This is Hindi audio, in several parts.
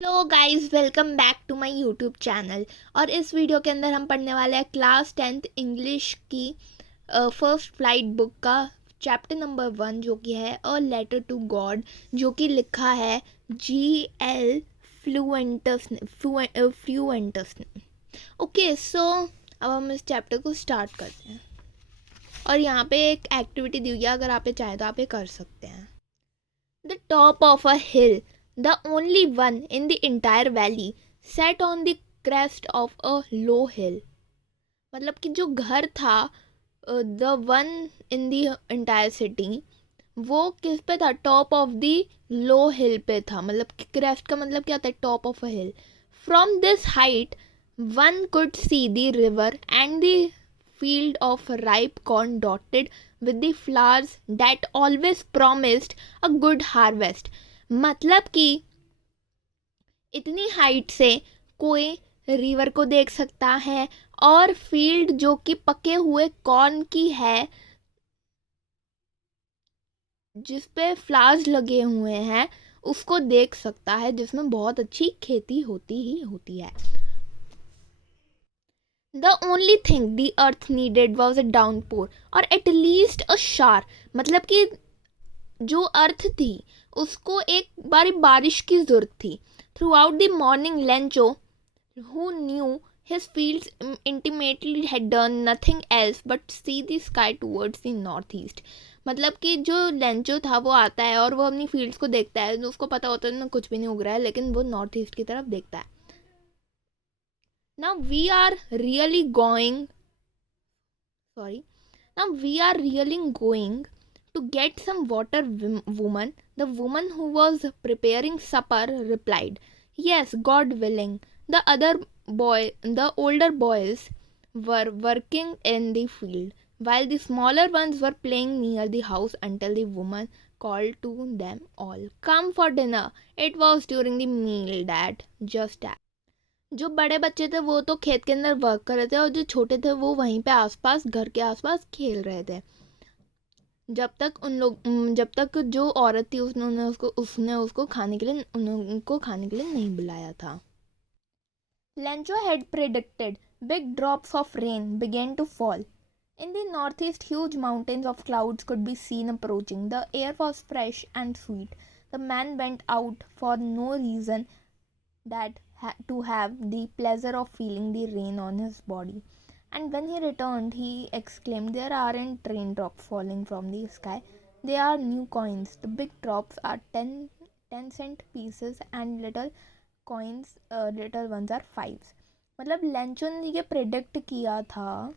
Hello guys, welcome back to my YouTube channel. और इस वीडियो के अंदर हम पढ़ने वाले हैं क्लास 10th इंग्लिश की फर्स्ट फ्लाइट बुक का चैप्टर नंबर 1, जो कि है अ लेटर टू गॉड, जो कि लिखा है G.L. फ्लुएंटस ने। ओके, सो अब हम इस चैप्टर को स्टार्ट करते हैं। और यहाँ पे एक एक्टिविटी दी हुई है, अगर आप ये चाहें तो आप ये कर सकते हैं। The top of a hill, the only one in the entire valley, sat on the crest of a low hill. मतलब कि जो घर था, the one in the entire city, वो किस पे था? टॉप ऑफ द लो हिल पे था। मतलब कि क्रेस्ट का मतलब क्या था? Top of a hill. From this height one could see the river and the field of ripe corn dotted with the flowers that always promised a good harvest. मतलब कि इतनी हाइट से कोई रिवर को देख सकता है और फील्ड जो कि पके हुए कॉर्न की है, जिस पे फ्लावर्स लगे हुए हैं, उसको देख सकता है, जिसमें बहुत अच्छी खेती होती ही होती है। The only thing the earth needed was a downpour or at least a shower. मतलब कि जो अर्थ थी उसको एक बारी बारिश की जरूरत थी। Through out the morning Lencho, who knew his fields intimately, had done nothing else but see the sky towards the northeast. मतलब कि जो लेंचो था वो आता है और वो अपनी फील्ड्स को देखता है, उसको पता होता है ना कुछ भी नहीं उग रहा है, लेकिन वो नॉर्थ ईस्ट की तरफ देखता है। Now we are really going, sorry, now we are really going to get some water, woman. The woman who was preparing supper replied, yes, God willing. The older boys were working in the field, while the smaller ones were playing near the house until the woman called to them all, come for dinner. It was during the meal that just that जो बड़े बच्चे थे वो तो खेत के अंदर वर्क कर रहे थे, और जो छोटे थे वो वहीं पे आसपास, घर के आसपास खेल रहे थे। जब तक जो औरत थी उसने उसको खाने के लिए नहीं बुलाया था। Lencho had predicted big drops of rain began to fall. In the northeast, huge mountains of clouds could be seen approaching. The air was fresh and sweet. The man went out for no reason that to have the pleasure of feeling the rain on his body. And when he returned, he exclaimed, there aren't raindrops falling from the sky. They are new coins. The big drops are 10 cent pieces and little ones are fives. मतलब लेंचो ने ये प्रेडिक्ट किया था,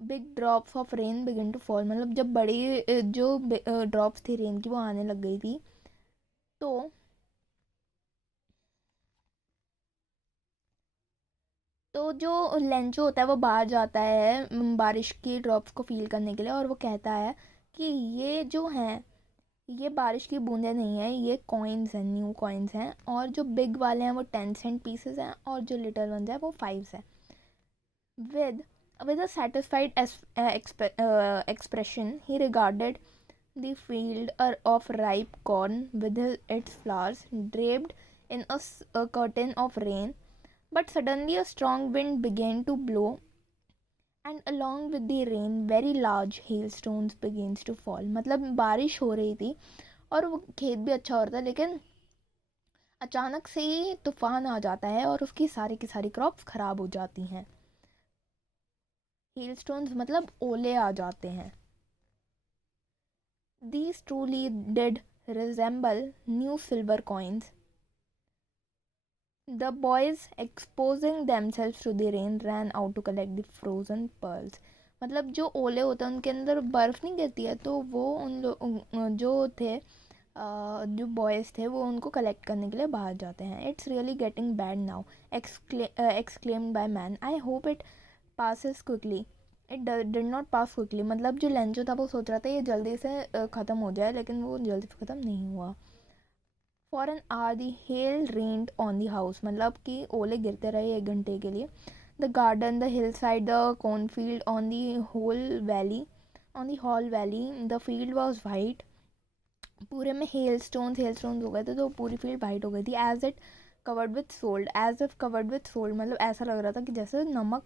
big drops of rain begin to fall, मतलब जब बड़ी जो ड्रॉप्स थी रेन की वो आने लग गई थी, तो जो लेंचो होता है वो बाहर जाता है बारिश की ड्रॉप्स को फील करने के लिए, और वो कहता है कि ये जो हैं, ये बारिश की बूंदें नहीं है, ये कॉइन्स हैं, न्यू कॉइन्स हैं। और जो बिग वाले हैं वो 10 cent पीसेस हैं, और जो लिटल वंस हैं वो फाइव्स हैं। With with a satisfied expression, he regarded the field of ripe corn with its flowers draped in a curtain of rain. But suddenly a strong wind began to blow, and along with the rain very large hailstones begins to fall. मतलब बारिश हो रही थी और वो खेत भी अच्छा हो रहा था, लेकिन अचानक से ही तूफान आ जाता है और उसकी सारी की सारी क्रॉप्स खराब हो जाती हैं। हेलस्टोन्स मतलब ओले आ जाते हैं। These truly did resemble new silver coins. The boys, exposing themselves to the rain, ran out to collect the frozen pearls. मतलब जो ओले होते हैं उनके अंदर बर्फ़ नहीं गिरती है, तो वो जो थे जो बॉयज़ थे वो उनको कलेक्ट करने के लिए बाहर जाते हैं। It's really getting bad now, exclaimed by man, I hope it passes quickly. It did not pass quickly, मतलब जो लेंचो था वो सोच रहा था ये जल्दी से ख़त्म हो जाए, लेकिन वो जल्दी से ख़त्म नहीं हुआ। For an hour the hello rained on the house, मतलब कि ओले गिरते रहे 1 घंटे के लिए। The garden, the hill side, the cornfield, on the hall valley, the field was white. पूरे में हेल स्टोन्स हो गए थे, तो पूरी फील्ड वाइट हो गई थी। As it covered with salt, as if covered with salt, मतलब ऐसा लग रहा था कि जैसे नमक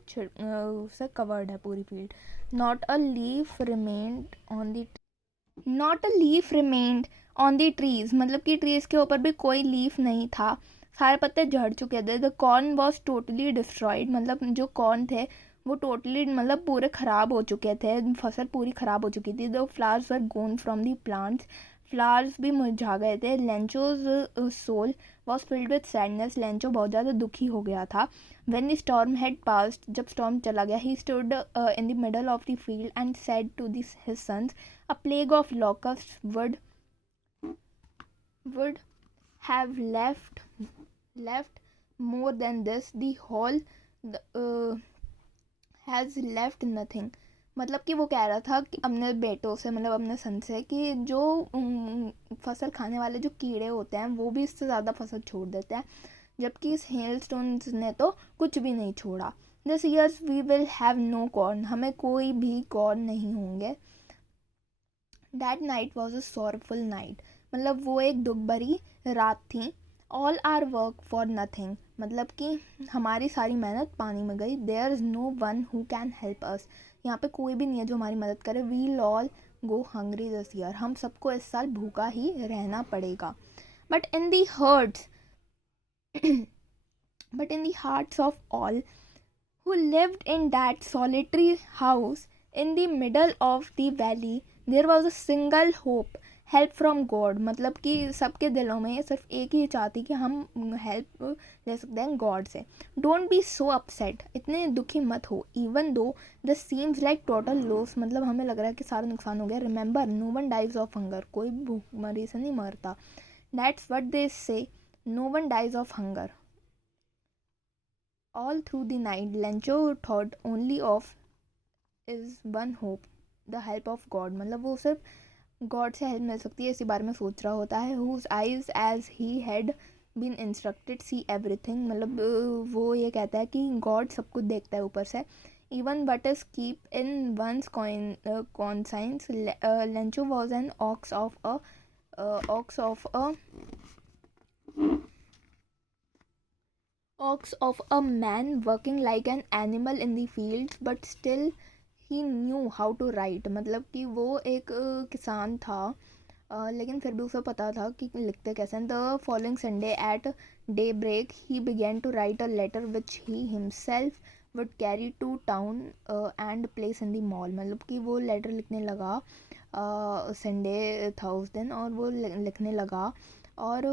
से कवर्ड है पूरी field. Not a leaf remained on the not a leaf remained on the trees, मतलब कि ट्रीज के ऊपर भी कोई लीफ नहीं था. सारे पत्ते झड़ चुके थे. The corn was totally destroyed, मतलब जो कॉर्न थे वो टोटली मतलब पूरे ख़राब हो चुके थे. फसल पूरी ख़राब हो चुकी थी. The flowers were gone from the plants, flowers भी मुरझा गए थे. Lencho's soul was filled with sadness, Lencho बहुत ज़्यादा दुखी हो गया था. When the storm had passed, जब स्टॉर्म चला गया, he stood in the middle of the field and said to his sons, a plague of locusts would have left more than this. The whole has left nothing. मतलब कि वो कह रहा था कि अपने बेटों से, मतलब अपने सन से, कि जो फसल खाने वाले जो कीड़े होते हैं वो भी इससे ज़्यादा फसल छोड़ देते हैं, जबकि इस हेलस्टोन्स ने तो कुछ भी नहीं छोड़ा. This years we will have no corn, हमें कोई भी कॉर्न नहीं होंगे. That night was a sorrowful night, मतलब वो एक दुख भरी रात थी. All our work for nothing, मतलब कि हमारी सारी मेहनत पानी में गई. There is no one who can help us, यहाँ पे कोई भी नहीं है जो हमारी मदद करे. We'll all go hungry this year, हम सबको इस साल भूखा ही रहना पड़ेगा. But in the hearts but in the hearts of all who lived in that solitary house in the middle of the valley, there was a single hope, help from God, मतलब कि सबके दिलों में सिर्फ एक ही चाहती कि हम हेल्प ले सकते हैं गॉड से. डोंट बी सो अपसेट, इतने दुखी मत हो. Even though this seems like total loss, मतलब हमें लग रहा है कि सारा नुकसान हो गया. Remember, no one dies of hunger, कोई भूखमरी से नहीं मरता. That's what they say, no one dies of hunger. All through the night, Lencho thought only of is one hope, the help of God. मतलब वो सिर्फ गॉड से हेल्प मिल सकती है इसी बारे में सोच रहा होता है. whose eyes as he had been instructed see everything, मतलब वो ये कहता है कि गॉड सब कुछ देखता है ऊपर से. even but is keep in one's conscience. Lencho was an ox of a man working like an animal in the fields, but still he knew how to write. मतलब कि वो एक किसान था, लेकिन फिर भी उसे पता था कि लिखते कैसे. The following Sunday at daybreak he began to write a letter which he himself would carry to town and place in the mail. मतलब कि वो लेटर लिखने लगा, संडे था उस दिन, और वो लिखने लगा और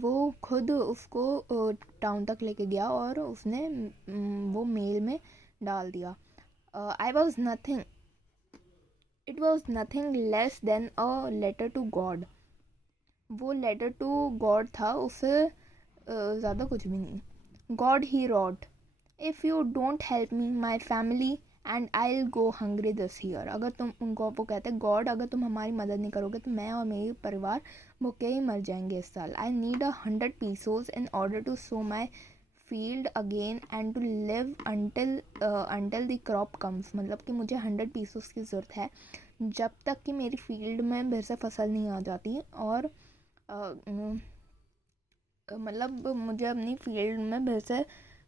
वो खुद उसको टाउन तक लेके गया और उसने वो मेल में डाल दिया. I was nothing, it was nothing less than a letter to God. वो लेटर टू गॉड था, उससे ज़्यादा कुछ भी नहीं. God he wrote, if you don't help me my family and I will go hungry this year. अगर तुम उनको, वो कहते हैं गॉड, अगर तुम हमारी मदद नहीं करोगे तो मैं और मेरी परिवार भूखे ही मर जाएंगे इस साल. I need 100 pesos in order to sow my field again and to live until the crop comes. मतलब कि मुझे 100 pesos की ज़रूरत है जब तक कि मेरी फील्ड में फिर से फसल नहीं आ जाती. और मतलब मुझे अपनी फील्ड में फिर से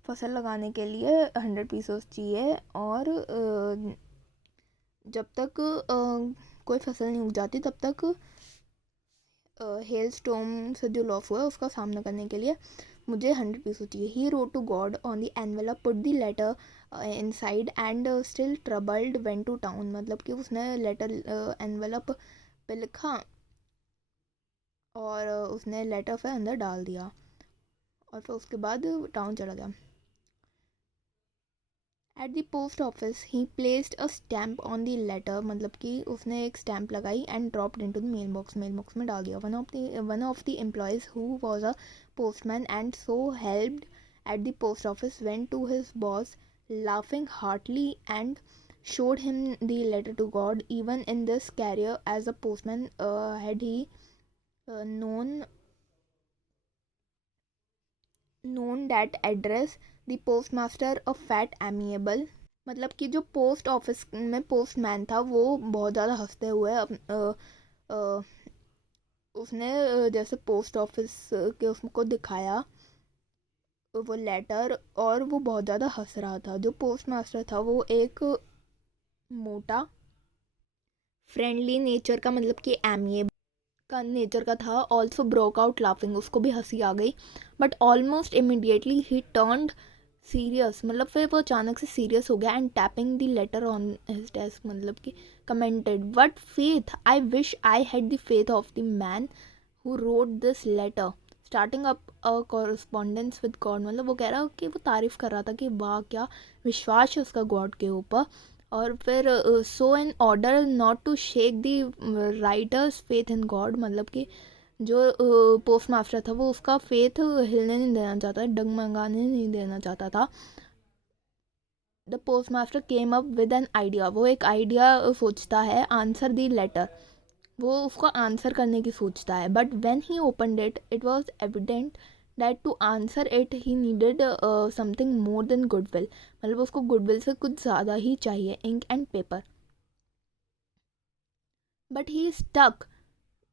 फसल लगाने के लिए 100 pesos चाहिए. और जब तक कोई फसल नहीं उग जाती तब तक हेल स्टॉर्म से जो लॉस हुआ है उसका सामना करने के लिए मुझे 100 pesos चाहिए. He wrote to God on the envelope, put the letter inside and still troubled went to town. मतलब कि उसने लेटर एनवेलप पे लिखा और उसने लेटर फिर अंदर डाल दिया और फिर उसके बाद टाउन चला गया. At the post office he placed a stamp on the letter, मतलब कि उसने एक स्टैम्प लगाई and dropped into the mail box में डाल दिया. One of the employees who was a postman and so helped at the post office went to his boss laughing heartily and showed him the letter to God. Even in this career as a postman, had he known that address, the postmaster a fat amiable. मतलब कि जो पोस्ट ऑफिस में पोस्टमैन था वो बहुत ज़्यादा हंसते हुए उसने जैसे पोस्ट ऑफिस के उसको दिखाया वो लेटर, और वो बहुत ज़्यादा हंस रहा था। जो पोस्ट मास्टर था वो एक मोटा, फ्रेंडली नेचर का, मतलब कि एमिएबल का नेचर का था। ऑल्सो ब्रोक आउट लाफिंग, उसको भी हंसी आ गई। But almost immediately he turned serious, मतलब फिर वो अचानक से सीरियस हो गया। And tapping the letter on his desk, मतलब कि commented, what faith, I wish I had the faith of the man who wrote this letter, starting up a correspondence with God. मतलब वो कह रहा कि वो तारीफ़ कर रहा था कि वाह क्या विश्वास है उसका गॉड के ऊपर। और फिर so in order not to shake the writer's faith in God, मतलब कि जो पोस्ट मास्टर था वो उसका फेथ हिलने नहीं देना चाहता था, डगमगाने नहीं देना चाहता था। The post master came up with an idea, वो एक आइडिया सोचता है, आंसर द लेटर, वो उसको आंसर करने की सोचता है। But when he opened it, it was evident that to answer it he needed something more than goodwill, मतलब उसको गुडविल से कुछ ज़्यादा ही चाहिए, ink and paper. But he stuck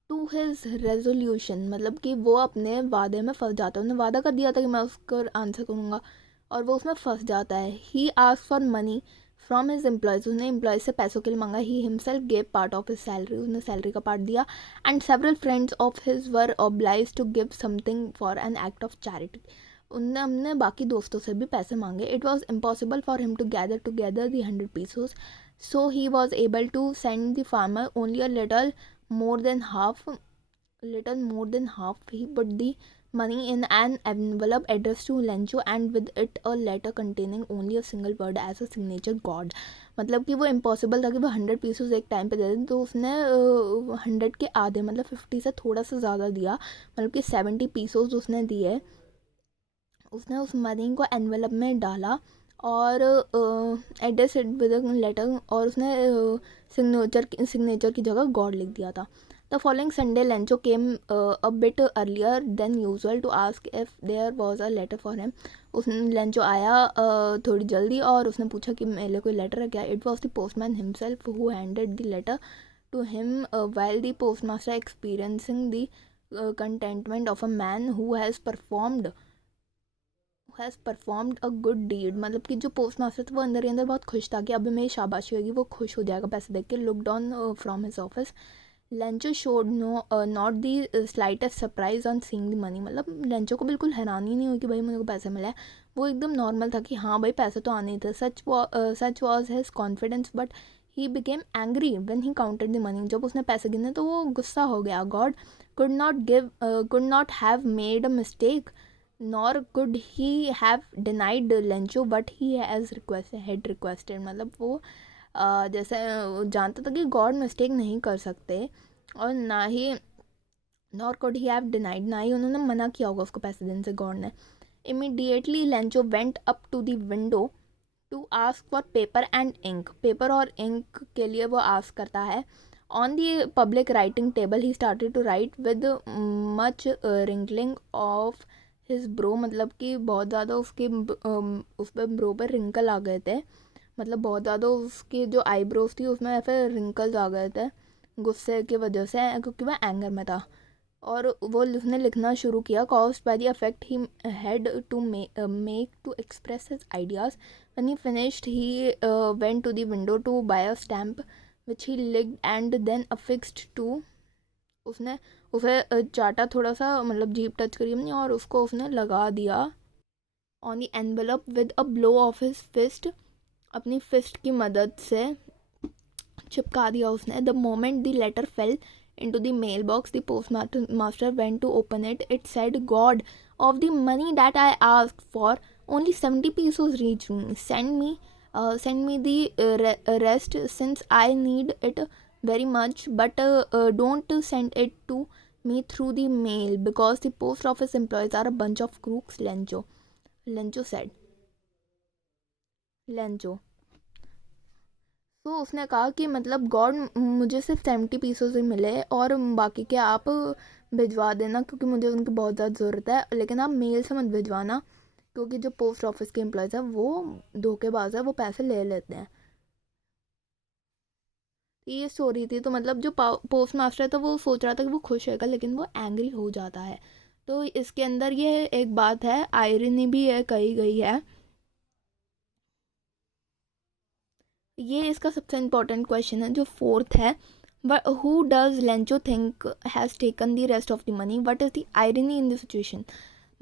to his resolution, मतलब कि वो अपने वादे में फंस जाता है। उसने वादा कर दिया था कि मैं उसको आंसर करूँगा, और वो उसमें फंस जाता है। He ask for money from his employees, उसने एम्प्लॉयज़ से पैसों के लिए मांगा। He himself gave part of his salary, उसने सैलरी का पार्ट दिया। And several friends of his were oblige to give something for an act of charity, उनने हमने बाकी दोस्तों से भी पैसे मांगे। It was impossible for him to gather together the 100 pesos, so he was able to send the farmer only a more than half little more than half. He put the money in an envelope addressed to Lencho and with it a letter containing only a single word as a signature god, मतलब कि वो इम्पॉसिबल था कि वो 100 पीसेस एक टाइम पे दे दें, तो उसने 100 के आधे, मतलब 50 से थोड़ा सा ज़्यादा दिया, मतलब कि 70 पीसेस उसने दिए। उसने उस मनी को एनवेलप में डाला और एड्रेस विद लेटर, और उसने सिग्नेचर की जगह गॉड लिख दिया था। The following Sunday Lencho came a bit earlier than usual to ask if there was a letter for him. उस लेंचो आया थोड़ी जल्दी और उसने पूछा कि मेरे लिए कोई लेटर है क्या। It was the postman himself who handed the letter to him while the postmaster experiencing the contentment of a man who has performed a good deed, मतलब कि जो पोस्ट मास्टर था वो अंदर ही अंदर बहुत खुश था कि अभी मेरी शाबाशी होगी, वो खुश हो जाएगा पैसे देख के। Looked on from his office, Lencho showed not the slightest surprise on seeing the money, मतलब लेंचो को बिल्कुल हैरानी नहीं हुई कि भाई मुझे को पैसे मिले। वो एकदम नॉर्मल था कि हाँ भाई पैसे तो आने ही थे। सच was his confidence, but he became angry when he counted the money, जब उसने पैसे गिने तो वो गुस्सा हो गया। God could not have made a mistake, nor could he have denied Lencho what he had requested, मतलब वो जैसे जानता था कि गॉड मिस्टेक नहीं कर सकते, और ना ही nor could he have denied, ना ही उन्होंने मना किया होगा उसको पैसे देने से गॉड ने। Immediately Lencho went up to the window to ask for paper and ink, paper और इंक के लिए वो आस्क करता है। On the public writing table he started to write with much wrinkling of his brow, मतलब कि बहुत ज़्यादा उसके उस पर ब्रो पर रिंकल आ गए थे, मतलब बहुत ज़्यादा उसकी जो आईब्रोज थी उसमें ऐसे रिंकल्स आ गए थे गुस्से की वजह से, क्योंकि वह एंगर में था। और वो उसने लिखना शुरू किया। Caused by the affect he had to make to express his ideas, when he finished he went to the window to buy a stamp which he licked and then affixed to, उसने उसे चाटा थोड़ा सा, मतलब जीप टच करी हमने और उसको उसने लगा दिया on the envelope with a blow of his fist, अपनी फिस्ट की मदद से चिपका दिया उसने। The moment the letter fell into the mailbox, the postmaster went to open it. It said, God, of the money that I asked for, only 70 pesos reached me. Send me the rest since I need it very much. But don't send it to me through the mail because the post office employees are a bunch of crooks, Lencho said. Lencho. तो उसने कहा कि मतलब गॉड, मुझे सिर्फ 70 पीसेस ही मिले और बाकी के आप भिजवा देना क्योंकि मुझे उनकी बहुत ज़्यादा ज़रूरत है, लेकिन आप मेल से मत भिजवाना क्योंकि जो पोस्ट ऑफिस के एम्प्लॉयज़ हैं वो धोखेबाज है, वो पैसे ले लेते हैं। ये स्टोरी थी। तो मतलब जो पोस्ट मास्टर था वो सोच रहा था कि वो खुश रहेगा, लेकिन वो एंग्री हो जाता है। तो इसके अंदर ये एक बात है, आयरनी भी है कही गई है। ये इसका सबसे इम्पोर्टेंट क्वेश्चन है जो फोर्थ है, who does Lencho think has taken the rest of the money, what is the irony in the situation.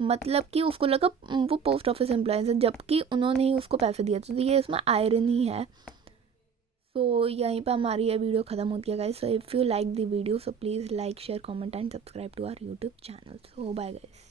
मतलब कि उसको लगा वो पोस्ट ऑफिस एम्प्लॉयज़ है जबकि उन्होंने ही उसको पैसे दिए, तो ये इसमें आयरनी है। सो यहीं पर हमारी ये वीडियो ख़त्म होती है guys. So if you like the video so please like share comment and subscribe to our YouTube channel. So bye guys.